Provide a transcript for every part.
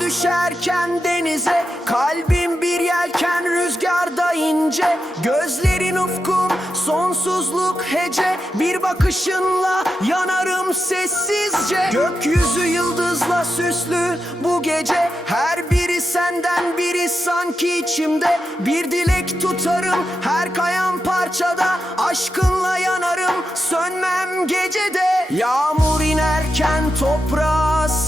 düşerken denize Kalbim bir yelken rüzgarda ince. Gözlerin ufkum sonsuzluk hece. Bir bakışınla yanarım sessizce. Gökyüzü yıldızla süslü bu gece. Her biri senden biri sanki içimde. Bir dilek tutarım her kayan parçada. Aşkınla yanarım sönmem gecede. Yağmur inerken toprağa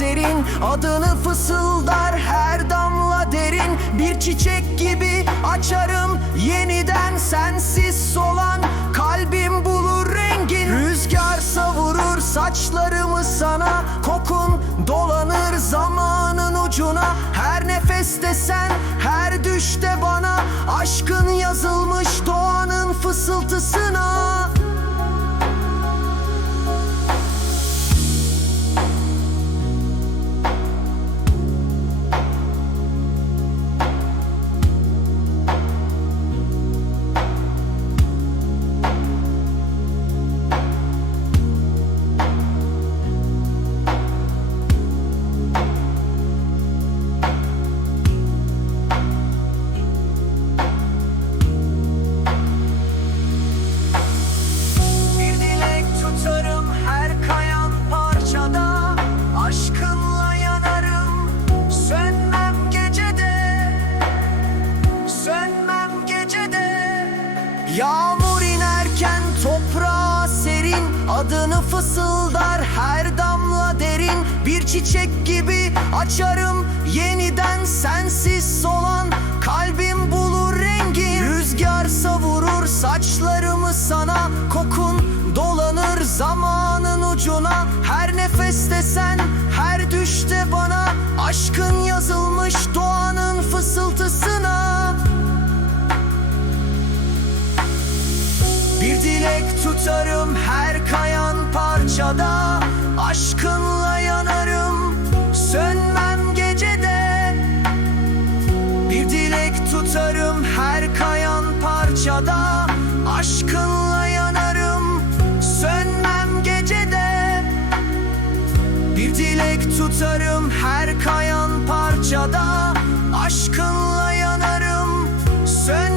serin Adını fısıldar her damla derin. Bir çiçek gibi açarım yeniden sensiz solan. Kalbim bulur rengin Rüzgar savurur saçlarımı sana. Kokun dolanır zamanın ucuna. Her nefeste sen her düşte bana. Aşkın yazılmış doğanın fısıltısına Yağmur inerken toprağa serin Adını fısıldar her damla derin. Bir çiçek gibi açarım yeniden sensiz solan. Kalbim bulur rengin Rüzgar savurur saçlarımı sana. Kokun dolanır zamanın ucuna Her nefeste sen her düşte bana. Aşkın yazılmış Bir dilek tutarım her kayan parçada. Aşkınla yanarım sönmem gecede. Bir dilek tutarım her kayan parçada. Aşkınla yanarım sönmem gecede. Bir dilek tutarım her kayan parçada. Aşkınla yanarım sönmem